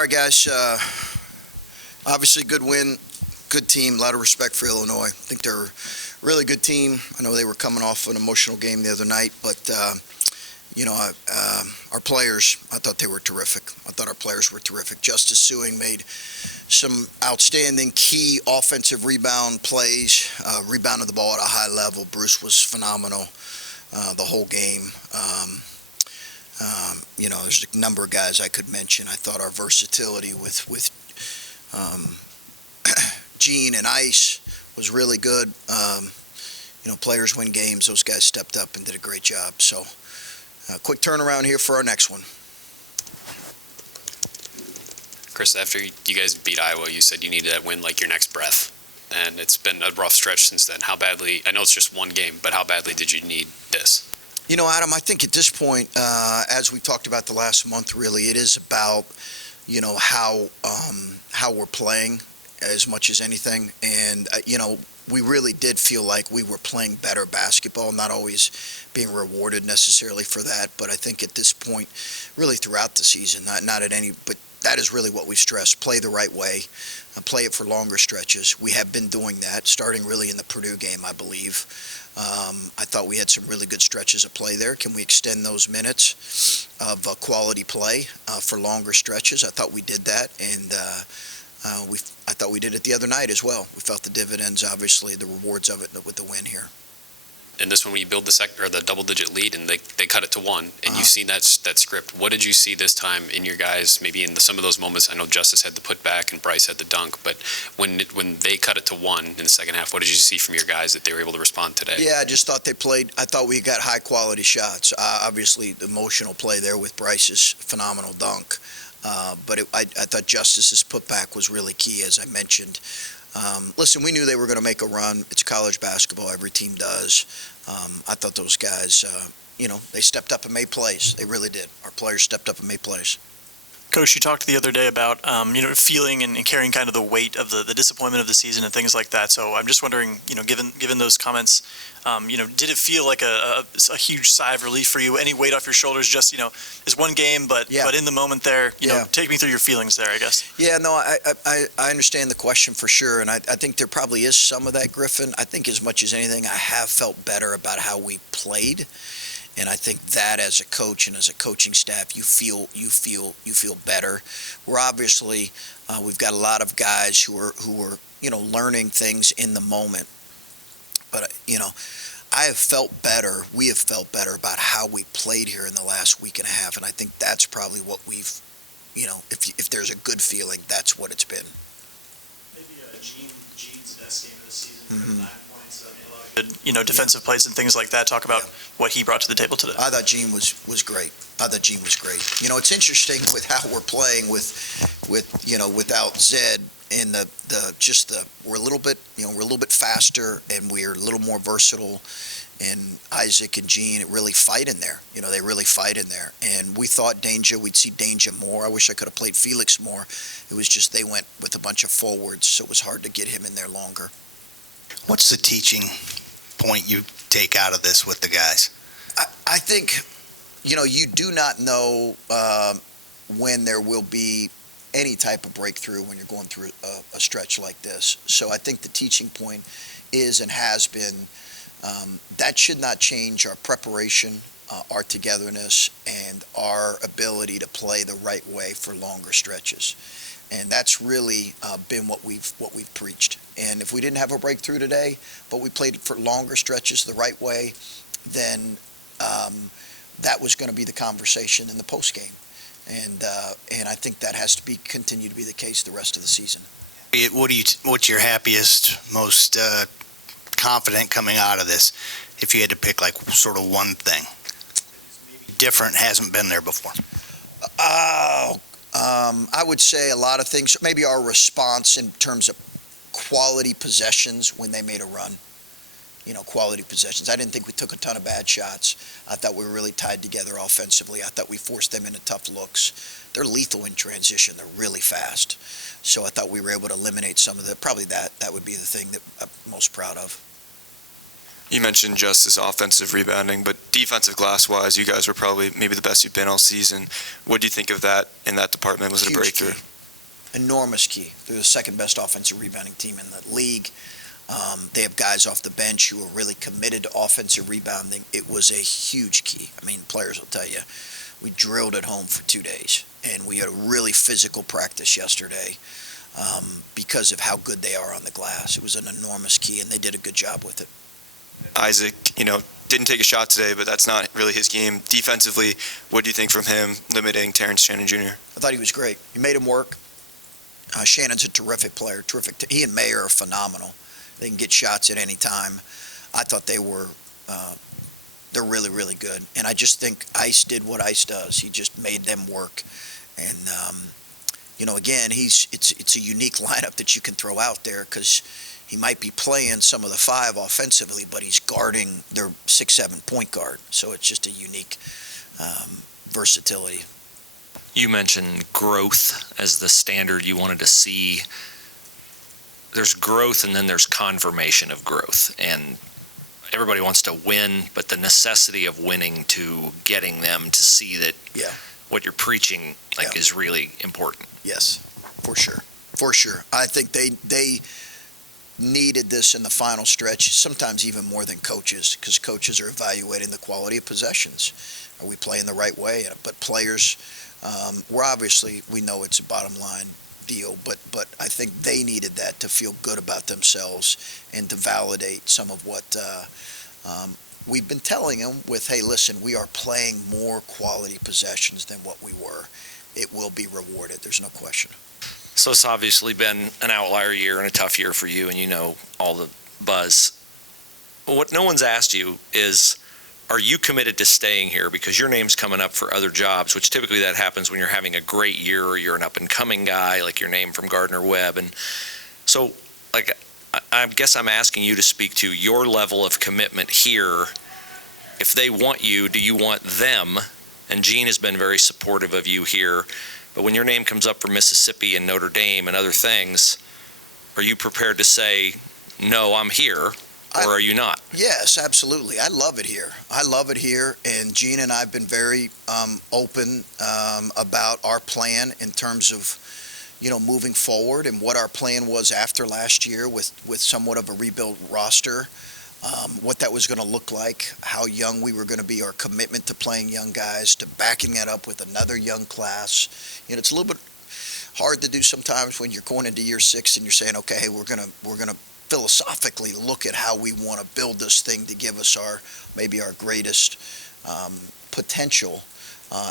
All right, guys. Obviously, good win, good team. A lot of respect for Illinois. I think they're a really good team. I know they were coming off an emotional game the other night, but our players, I thought they were terrific. I thought our players were terrific. Justice Suing made some outstanding key offensive rebound plays, rebounded the ball at a high level. Bruce was phenomenal the whole game. There's a number of guys I could mention. I thought our versatility with Gene and Ice was really good. Players win games. Those guys stepped up and did a great job. So, quick turnaround here for our next one. Chris, after you guys beat Iowa, you said you needed that win like your next breath. And it's been a rough stretch since then. How badly, I know it's just one game, but how badly did you need this? Adam, I think at this point, as we talked about the last month, really, it is about, how we're playing as much as anything. And, we really did feel like we were playing better basketball, not always being rewarded necessarily for that. But I think at this point, really throughout the season, not at any, but that is really what we stress. Play the right way, play it for longer stretches. We have been doing that, starting really in the Purdue game, I believe. I thought we had some really good stretches of play there. Can we extend those minutes of quality play for longer stretches? I thought we did that, and I thought we did it the other night as well. We felt the dividends, obviously, the rewards of it with the win here. And this one, when you build the double-digit lead, and they cut it to one, and you've seen that script. What did you see this time in your guys? Maybe in some of those moments, I know Justice had the putback and Bryce had the dunk, but when they cut it to one in the second half, what did you see from your guys that they were able to respond today? Yeah, I just thought they played. I thought we got high-quality shots. Obviously, the emotional play there with Bryce's phenomenal dunk, but I thought Justice's putback was really key, as I mentioned. Listen, we knew they were going to make a run. It's college basketball. Every team does. I thought those guys, they stepped up and made plays. They really did. Our players stepped up and made plays. Coach, you talked the other day about, feeling and carrying kind of the weight of the disappointment of the season and things like that. So I'm just wondering, given those comments, did it feel like a huge sigh of relief for you? Any weight off your shoulders? Just, it's one game, but in the moment there, take me through your feelings there, I guess. Yeah, no, I understand the question for sure, and I think there probably is some of that, Griffin. I think as much as anything, I have felt better about how we played. And I think that as a coach and as a coaching staff, you feel better. We're obviously we've got a lot of guys who are learning things in the moment. But I have felt better. We have felt better about how we played here in the last week and a half, and I think that's probably what we've if there's a good feeling, that's what it's been. Maybe Gene's best game of the season. Mm-hmm. 9 points. A lot of good, defensive plays and things like that. Talk about what he brought to the table today. I thought Gene was great. It's interesting with how we're playing with without Zed and we're a little bit faster and we're a little more versatile. And Isaac and Gene really fight in there. They really fight in there. And we thought we'd see Danger more. I wish I could have played Felix more. It was just they went with a bunch of forwards, so it was hard to get him in there longer. What's the teaching point you take out of this with the guys? I think, you do not know when there will be any type of breakthrough when you're going through a stretch like this. So I think the teaching point is and has been that should not change our preparation, our togetherness, and our ability to play the right way for longer stretches. And that's really been what we've preached. And if we didn't have a breakthrough today, but we played for longer stretches the right way, then that was going to be the conversation in the postgame. And I think that has to continue to be the case the rest of the season. What's your happiest, most confident coming out of this? If you had to pick like sort of one thing, maybe different, hasn't been there before. I would say a lot of things. Maybe our response in terms of quality possessions when they made a run. Quality possessions. I didn't think we took a ton of bad shots. I thought we were really tied together offensively. I thought we forced them into tough looks. They're lethal in transition. They're really fast. So I thought we were able to eliminate some of probably that would be the thing that I'm most proud of. You mentioned Justice offensive rebounding, but defensive glass-wise, you guys were probably maybe the best you've been all season. What do you think of that in that department? Was it a breakthrough? Enormous key. They're the second best offensive rebounding team in the league. They have guys off the bench who are really committed to offensive rebounding. It was a huge key. I mean, players will tell you, we drilled at home for 2 days, and we had a really physical practice yesterday because of how good they are on the glass. It was an enormous key, and they did a good job with it. Isaac, didn't take a shot today, but that's not really his game. Defensively, what do you think from him limiting Terrence Shannon Jr.? I thought he was great. He made him work. Shannon's a terrific player, terrific. He and Mayer are phenomenal. They can get shots at any time. I thought they're really, really good. And I just think Ice did what Ice does. He just made them work. And, again, it's a unique lineup that you can throw out there because he might be playing some of the five offensively, but he's guarding their 6'7" point guard. So it's just a unique versatility. You mentioned growth as the standard you wanted to see. There's growth and then there's confirmation of growth. And everybody wants to win, but the necessity of winning to getting them to see that what you're preaching is really important. Yes, for sure. For sure. I think they needed this in the final stretch, sometimes even more than coaches, because coaches are evaluating the quality of possessions. Are we playing the right way? But players, we know it's a bottom line deal, but I think they needed that to feel good about themselves and to validate some of what we've been telling them with, hey, listen, we are playing more quality possessions than what we were. It will be rewarded. There's no question. So it's obviously been an outlier year and a tough year for you, and all the buzz. What no one's asked you is, are you committed to staying here? Because your name's coming up for other jobs, which typically that happens when you're having a great year or you're an up-and-coming guy, like your name from Gardner-Webb. And so, I guess I'm asking you to speak to your level of commitment here. If they want you, do you want them? And Gene has been very supportive of you here. But when your name comes up for Mississippi and Notre Dame and other things, are you prepared to say, no, I'm here, or are you not? Yes, absolutely. I love it here. I love it here, and Gene and I have been very open about our plan in terms of, moving forward and what our plan was after last year with somewhat of a rebuild roster, what that was going to look like, how young we were going to be, our commitment to playing young guys, to backing that up with another young class. It's a little bit hard to do sometimes when you're going into year 6 and you're saying, okay, hey, we're gonna philosophically look at how we want to build this thing to give us maybe our greatest potential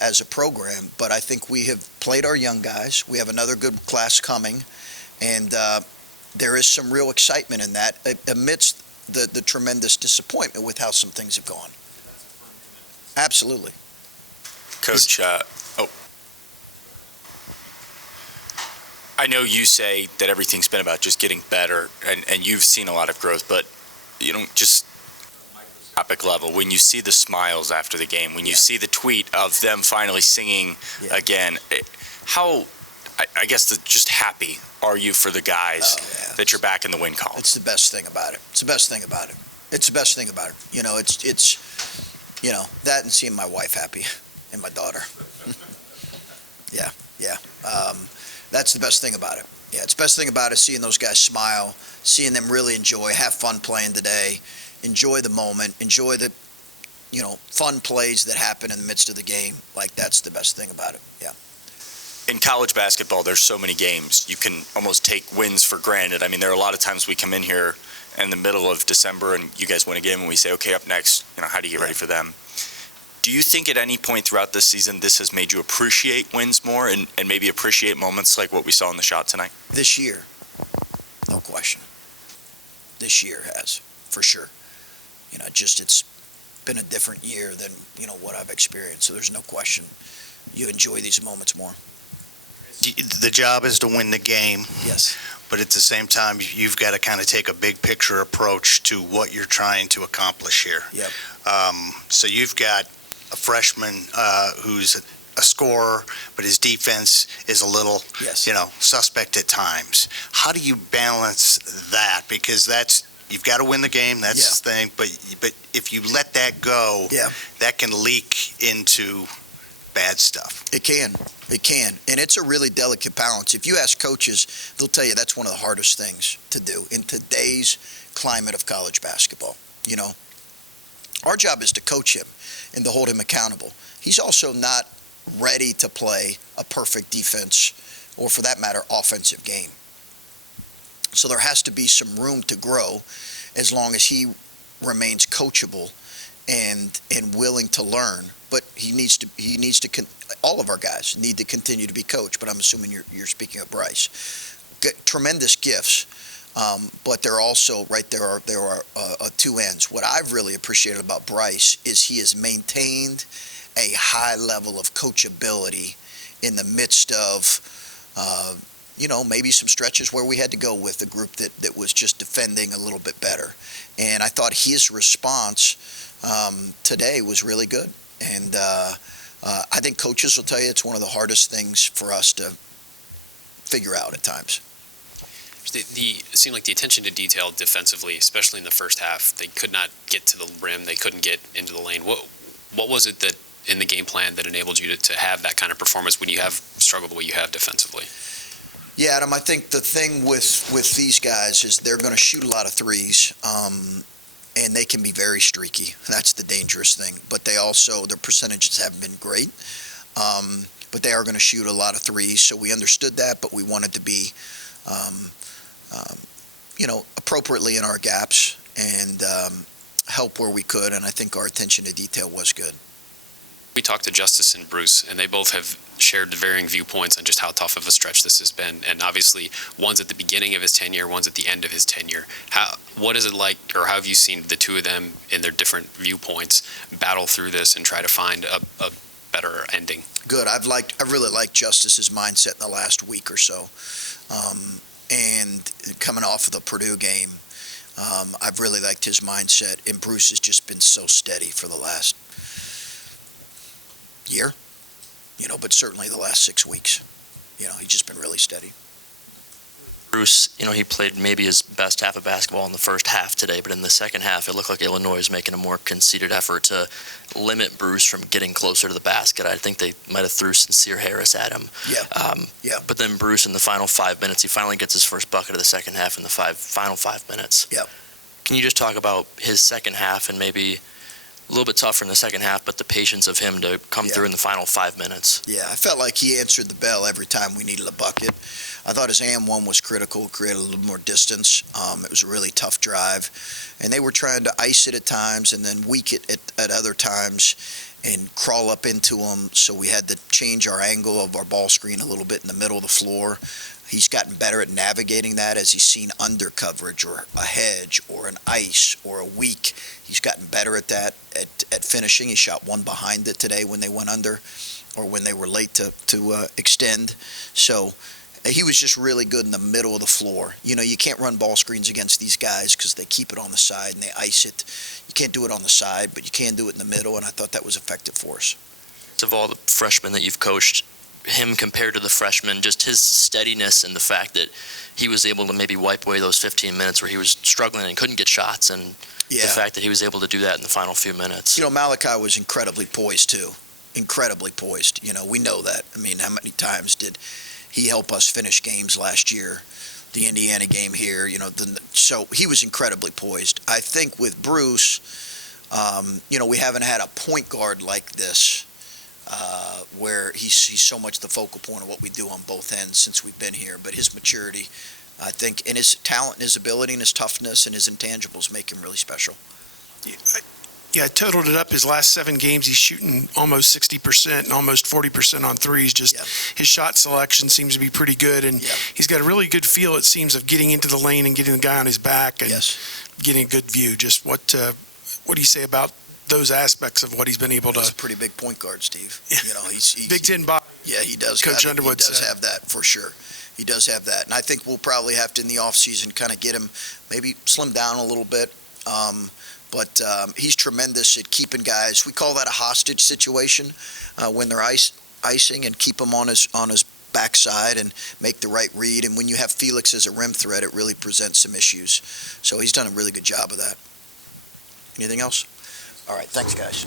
as a program. But I think we have played our young guys. We have another good class coming, and there is some real excitement in that amidst the tremendous disappointment with how some things have gone. Absolutely. Coach, I know you say that everything's been about just getting better, and you've seen a lot of growth, but just topic level, when you see the smiles after the game, when you see the tweet of them finally singing again, how, I guess, just happy are you for the guys that you're back in the win column? It's the best thing about it. It's the best thing about it. It's the best thing about it. It's that and seeing my wife happy and my daughter. Yeah. That's the best thing about it. Yeah, it's the best thing about it, seeing those guys smile, seeing them really enjoy, have fun playing today, enjoy the moment, enjoy the, fun plays that happen in the midst of the game. That's the best thing about it. Yeah. In college basketball, there's so many games. You can almost take wins for granted. I mean, there are a lot of times we come in here in the middle of December and you guys win a game and we say, okay, up next, how do you get ready for them? Do you think at any point throughout this season this has made you appreciate wins more and maybe appreciate moments like what we saw in the shot tonight? This year, no question. This year has, for sure. It's been a different year than, what I've experienced. So there's no question. You enjoy these moments more. The job is to win the game. Yes. But at the same time, you've got to kind of take a big picture approach to what you're trying to accomplish here. Yep. So you've got a freshman who's a scorer, but his defense is a little, suspect at times. How do you balance that? Because you've got to win the game. That's the thing. But if you let that go, that can leak into bad stuff. It can. And it's a really delicate balance. If you ask coaches, they'll tell you that's one of the hardest things to do in today's climate of college basketball. You know, our job is to coach him and to hold him accountable. He's also not ready to play a perfect defense or, for that matter, offensive game. So there has to be some room to grow as long as he remains coachable and willing to learn. But he needs to all of our guys need to continue to be coached, but I'm assuming you're speaking of Bryce. Tremendous gifts, but they're also, right, there are two ends. What I've really appreciated about Bryce is he has maintained a high level of coachability in the midst of, maybe some stretches where we had to go with a group that was just defending a little bit better. And I thought his response today was really good. And I think coaches will tell you it's one of the hardest things for us to figure out at times. It seemed like the attention to detail defensively, especially in the first half, they could not get to the rim. They couldn't get into the lane. What was it that in the game plan that enabled you to have that kind of performance when you have struggled the way you have defensively? Yeah, Adam, I think the thing with these guys is they're going to shoot a lot of threes, and they can be very streaky. That's the dangerous thing. But they also, their percentages haven't been great, but they are going to shoot a lot of threes. So we understood that, but we wanted to be, appropriately in our gaps and help where we could. And I think our attention to detail was good. We talked to Justice and Bruce, and they both have shared varying viewpoints on just how tough of a stretch this has been. And obviously, one's at the beginning of his tenure, one's at the end of his tenure. What is it like, or how have you seen the two of them in their different viewpoints battle through this and try to find a better ending? Good. I really liked Justice's mindset in the last week or so. And coming off of the Purdue game, I've really liked his mindset. And Bruce has just been so steady for the last year, but certainly the last 6 weeks. He's just been really steady. Bruce, he played maybe his best half of basketball in the first half today, but in the second half, it looked like Illinois was making a more conceited effort to limit Bruce from getting closer to the basket. I think they might have threw Sincere Harris at him. Yeah. But then Bruce, in the final 5 minutes, he finally gets his first bucket of the second half in the final 5 minutes. Yep. Can you just talk about his second half and maybe a little bit tougher in the second half, but the patience of him to come through in the final 5 minutes? Yeah, I felt like he answered the bell every time we needed a bucket. I thought his AM1 was critical, created a little more distance. It was a really tough drive. And they were trying to ice it at times and then weak it at other times and crawl up into him. So we had to change our angle of our ball screen a little bit in the middle of the floor. He's gotten better at navigating that as he's seen under coverage or a hedge or an ice or a weak. He's gotten better at that, at finishing. He shot one behind it today when they went under or when they were late to extend. So he was just really good in the middle of the floor. You can't run ball screens against these guys because they keep it on the side and they ice it. You can't do it on the side, but you can do it in the middle, and I thought that was effective for us. Of all the freshmen that you've coached, him compared to the freshmen, just his steadiness and the fact that he was able to maybe wipe away those 15 minutes where he was struggling and couldn't get shots, and the fact that he was able to do that in the final few minutes. Malachi was incredibly poised too. Incredibly poised. We know that. I mean, how many times did he help us finish games last year? The Indiana game here, so he was incredibly poised. I think with Bruce, we haven't had a point guard like this where he's so much the focal point of what we do on both ends since we've been here. But his maturity, I think, and his talent and his ability and his toughness and his intangibles make him really special. Yeah, I totaled it up. His last 7 games, he's shooting almost 60% and almost 40% on threes. His shot selection seems to be pretty good, and he's got a really good feel, it seems, of getting into the lane and getting the guy on his back and getting a good view. Just what do you say about those aspects of what he's been able to? He's a pretty big point guard, Steve. He's Big Ten body. Yeah, he does. Coach Underwood does have that for sure. He does have that, and I think we'll probably have to in the offseason kind of get him maybe slim down a little bit. But he's tremendous at keeping guys. We call that a hostage situation when they're icing and keep him on his backside and make the right read. And when you have Felix as a rim threat, it really presents some issues. So he's done a really good job of that. Anything else? All right, thanks, guys.